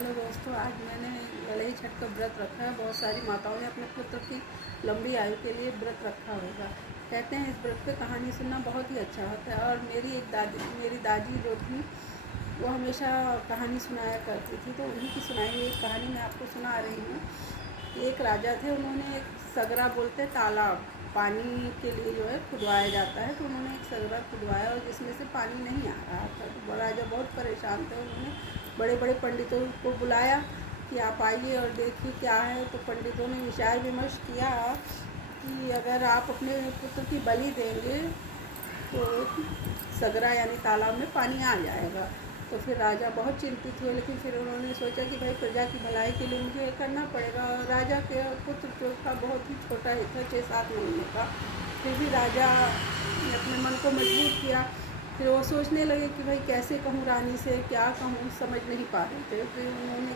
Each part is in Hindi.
हेलो दोस्तों, आज मैंने लड़ई छठ का व्रत रखा है। बहुत सारी माताओं ने अपने पुत्र की लंबी आयु के लिए व्रत रखा होगा। कहते हैं इस व्रत पे कहानी सुनना बहुत ही अच्छा होता है। और मेरी दादी जो थी वो हमेशा कहानी सुनाया करती थी, तो उन्हीं की सुनाई हुई एक कहानी मैं आपको सुना रही हूँ। एक राजा थे, उन्होंने एक सगरा बोलते तालाब पानी के लिए जो है खुदवाया जाता है, तो उन्होंने एक सगरा खुदवाया और जिसमें से पानी नहीं आ रहा था। तो राजा बहुत परेशान थे। उन्होंने बड़े बड़े पंडितों को बुलाया कि आप आइए और देखिए क्या है। तो पंडितों ने विचार विमर्श किया कि अगर आप अपने पुत्र की बलि देंगे तो सगरा यानी तालाब में पानी आ जाएगा। तो फिर राजा बहुत चिंतित हुए, लेकिन फिर उन्होंने सोचा कि भाई प्रजा की भलाई के लिए मुझे करना पड़ेगा। और राजा के पुत्र जो था बहुत ही छोटा ही था, 6-7 महीने का। फिर भी राजा ने अपने मन को मजबूर किया। फिर वो सोचने लगे कि भाई कैसे कहूँ रानी से, क्या कहूँ, समझ नहीं पा रहे थे। फिर उन्होंने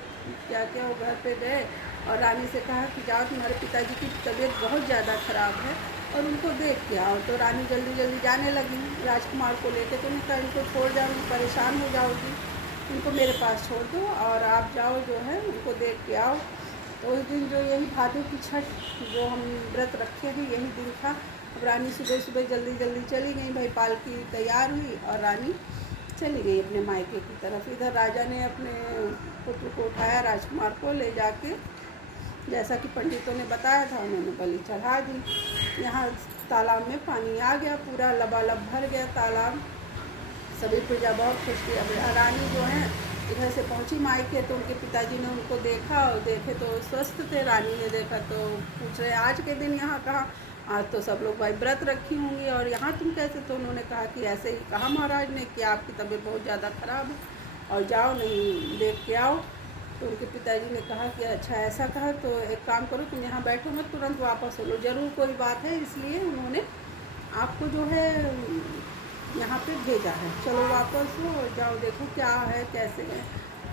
क्या किया, वो घर पे गए और रानी से कहा कि जाओ, तुम्हारे पिताजी की तबीयत बहुत ज़्यादा ख़राब है और उनको देख के आओ। तो रानी जल्दी जल्दी जाने लगी राजकुमार को लेकर। तो उन्होंने कहा इनको छोड़ जाओ, परेशान हो जाओगी, इनको मेरे पास छोड़ दो और आप जाओ जो है उनको देख के आओ। तो उस दिन जो यही भादों की छठ जो हम व्रत रखे हैं यही दिन था। अब रानी सुबह सुबह जल्दी जल्दी चली गई, भाई पालकी तैयार हुई और रानी चली गई अपने मायके की तरफ। इधर राजा ने अपने पुत्र को उठाया, राजकुमार को ले जाके जैसा कि पंडितों ने बताया था उन्होंने बलि चढ़ा दी। यहाँ तालाब में पानी आ गया, पूरा लबालब भर गया तालाब। सभी प्रजा बहुत खुश थी। अब रानी जो है इधर से पहुंची मायके, तो उनके पिताजी ने उनको देखा और देखे तो स्वस्थ थे। रानी ने देखा तो पूछ रहे आज के दिन यहाँ कहाँ, आज तो सब लोग भाई व्रत रखी होंगी और यहाँ तुम कैसे। तो उन्होंने कहा कि ऐसे ही कहा महाराज ने कि आपकी तबीयत बहुत ज़्यादा ख़राब है और जाओ नहीं देख के आओ। तो उनके पिताजी ने कहा कि अच्छा ऐसा कहा तो एक काम करो, तुम यहाँ बैठो मत, तुरंत वापस हो लो, ज़रूर कोई बात है इसलिए उन्होंने आपको जो है यहाँ पे भेजा है, चलो वापस हो और जाओ देखो क्या है कैसे है।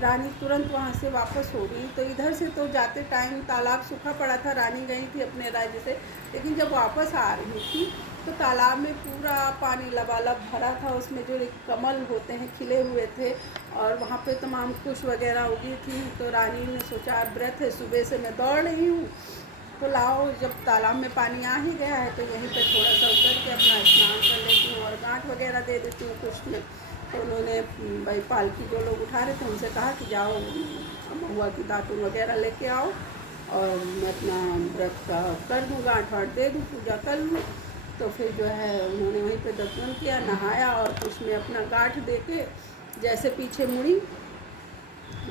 रानी तुरंत वहाँ से वापस हो गई। तो इधर से तो जाते टाइम तालाब सूखा पड़ा था, रानी गई थी अपने राज्य से, लेकिन जब वापस आ रही थी तो तालाब में पूरा पानी लबालब भरा था। उसमें जो कमल होते हैं खिले हुए थे और वहाँ पे तमाम कुश वगैरह उगी थी। तो रानी ने सोचा व्रत है, सुबह से मैं दौड़ रही हूँ, तो लाओ जब तालाब में पानी आ ही गया है तो यहीं पे थोड़ा सा उतर के अपना स्नान कर लेती हूँ और गांठ वगैरह दे देती हूँ कुछ में। तो उन्होंने भाई पालकी जो लोग उठा रहे थे उनसे कहा कि जाओ महुआ की दातुन वगैरह लेके आओ और मैं अपना व्रत का कर दूँ, गांठ वाँठ दे दूँ, पूजा कर लूँ। तो फिर जो है उन्होंने वहीं पर दर्शन किया, नहाया और उसमें अपना गांठ दे के जैसे पीछे मुड़ी,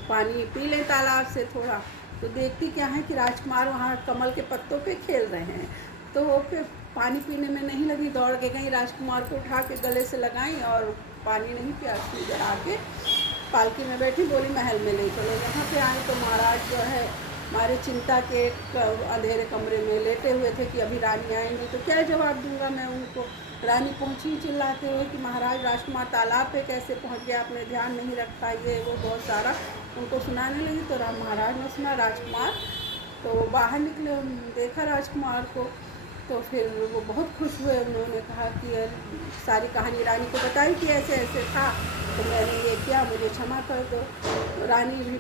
पानी पी लें तालाब से थोड़ा। तो देखती क्या है कि राजकुमार वहाँ कमल के पत्तों पे खेल रहे हैं। तो वो फिर पानी पीने में नहीं लगी, दौड़ के गई, राजकुमार को उठा के गले से लगाई और पानी नहीं पिया, इधर आके पालकी में बैठी, बोली महल में ले चलो। यहाँ पे आए तो महाराज जो है हमारे चिंता के एक अंधेरे कमरे में लेटे हुए थे कि अभी रानी आएंगी तो क्या जवाब दूंगा मैं उनको। रानी पहुंची चिल्लाते हुए कि महाराज राजकुमार तालाब पे कैसे पहुंच गया, आपने ध्यान नहीं रखा, ये वो बहुत सारा उनको सुनाने लगी। तो महाराज ने सुना राजकुमार, तो वो बाहर निकले, देखा राजकुमार को तो फिर वो बहुत खुश हुए। उन्होंने कहा कि सारी कहानी रानी को बताई कि ऐसे ऐसे था तो मैंने ये किया, मुझे क्षमा कर दो। रानी भी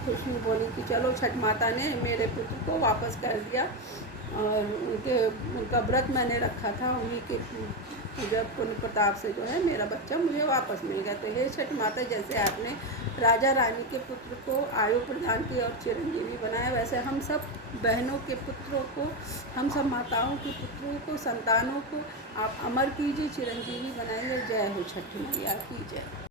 खुश हुई, बोली कि चलो छठ माता ने मेरे पुत्र को वापस कर दिया और उनका व्रत मैंने रखा था, उन्हीं के जब पुण्य प्रताप से जो है मेरा बच्चा मुझे वापस मिल गया। तो हे छठ माता, जैसे आपने राजा रानी के पुत्र को आयु प्रदान की और चिरंजीवी बनाया, वैसे हम सब बहनों के पुत्रों को, हम सब माताओं के पुत्रों को, संतानों को आप अमर कीजिए, चिरंजीवी बनाइए। जय हो छठ मैया की जय।